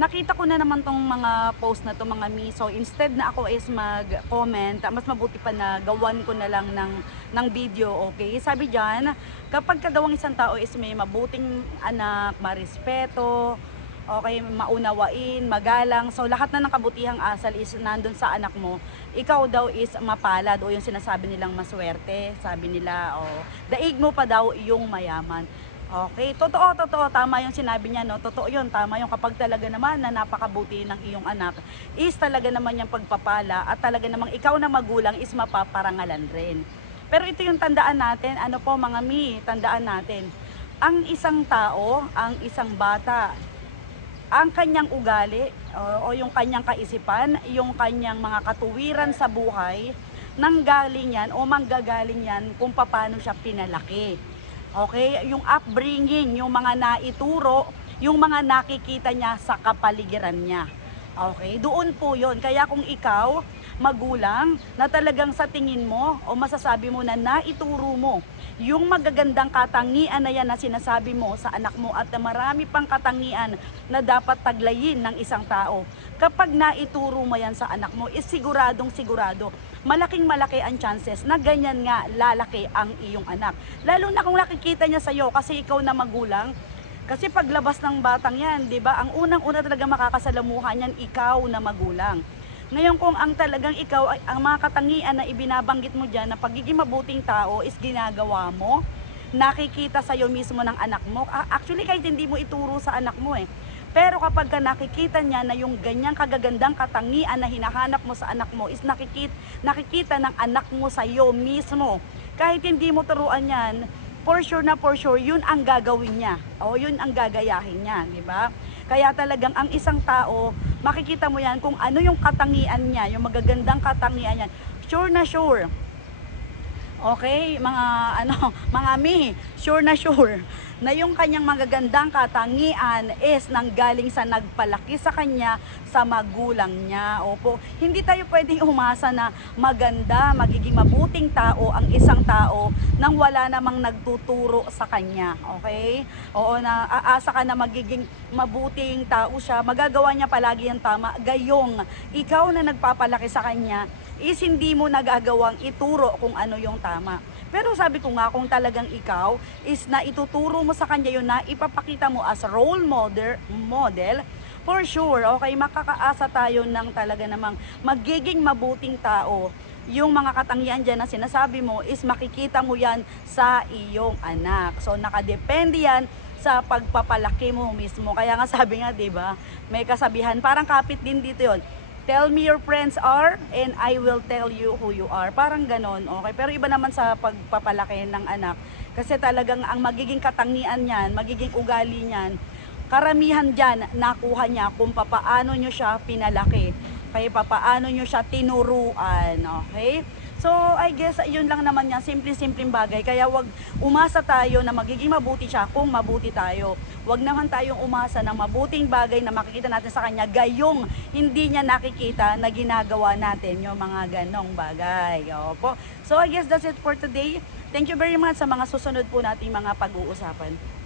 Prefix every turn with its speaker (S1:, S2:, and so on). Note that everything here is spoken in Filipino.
S1: nakita ko na naman tong mga post na to mga mi. So instead na ako is mag-comment, mas mabuti pa na gawan ko na lang ng, ng video, okay? Sabi dyan, kapag kadawang isang tao is may mabuting anak, marespeto, okay, maunawain, magalang. So lahat na ng kabutihang asal is nandun sa anak mo. Ikaw daw is mapalad o yung sinasabi nilang maswerte. Sabi nila, oh, daig mo pa daw yung mayaman. Okay, totoo, totoo, tama yung sinabi niya, no? Totoo yun, tama yung kapag talaga naman na napakabuti ng iyong anak, is talaga naman yung pagpapala at talaga namang ikaw na magulang is mapaparangalan rin. Pero ito yung tandaan natin, ano po mga mi, tandaan natin, ang isang tao, ang isang bata, ang kanyang ugali o, o yung kanyang kaisipan, yung kanyang mga katuwiran sa buhay, nanggaling yan o manggagaling yan kung paano siya pinalaki. Okay? Yung upbringing, yung mga naituro, yung mga nakikita niya sa kapaligiran niya. Okay? Doon po yon Kaya kung ikaw, magulang, na talagang sa tingin mo o masasabi mo na naituro mo yung magagandang katangian na yan na sinasabi mo sa anak mo at marami pang katangian na dapat taglayin ng isang tao. Kapag naituro mo yan sa anak mo, is siguradong sigurado, malaking malaki ang chances na ganyan nga lalaki ang iyong anak. Lalo na kung nakikita niya sa'yo kasi ikaw na magulang, kasi paglabas ng batang yan, di ba, ang unang-una talaga makakasalamuhan yan, ikaw na magulang. Ngayon kung ang talagang ikaw, ang mga katangian na ibinabanggit mo dyan na pagiging mabuting tao is ginagawa mo, nakikita sa'yo mismo ng anak mo. Ah, Actually, kahit hindi mo ituro sa anak mo eh. Pero kapag ka nakikita niya na yung ganyang kagagandang katangian na hinahanap mo sa anak mo is nakikita, nakikita ng anak mo sa iyo mismo. Kahit hindi mo turuan yan, for sure na for sure, yun ang gagawin niya. O yun ang gagayahin niya, di ba? Kaya talagang ang isang tao, makikita mo yan kung ano yung katangian niya, yung magagandang katangian niya. Sure na sure. Okay, mga ano, mga mi, sure na sure na yung kanyang magagandang katangian is nanggaling sa nagpalaki sa kanya sa magulang niya. Opo, hindi tayo pwedeng umasa na maganda, magiging mabuting tao ang isang tao nang wala namang nagtuturo sa kanya. Okay? Oo, na aasa ka na magiging mabuting tao siya, magagawa niya palagi ang tama. Gayong, ikaw na nagpapalaki sa kanya, is hindi mo nagagawang ituro kung ano yung tama. Pero sabi ko nga, kung talagang ikaw is na ituturo mo sa kanya yun na ipapakita mo as role model, model for sure, okay, makakaasa tayo ng talaga namang magiging mabuting tao. Yung mga katangian dyan na sinasabi mo is makikita mo yan sa iyong anak. So nakadepende yan sa pagpapalaki mo mismo. Kaya nga sabi nga, 'di ba? May kasabihan, parang kapit din dito 'yon. Tell me your friends are and I will tell you who you are. Parang ganon, okay? Pero iba naman sa pagpapalaki ng anak. Kasi talagang ang magiging katangian niyan, magiging ugali niyan, karamihan dyan nakuha niya kung papaano nyo siya pinalaki. Kaya papaano nyo siya tinuruan, okay? So, I guess, yun lang naman yan, simple-simpleng bagay. Kaya wag umasa tayo na magiging mabuti siya kung mabuti tayo. Wag naman tayong umasa na mabuting bagay na makikita natin sa kanya, gayong hindi niya nakikita na ginagawa natin yung mga ganong bagay. Opo. So, I guess that's it for today. Thank you very much sa mga susunod po nating mga pag-uusapan.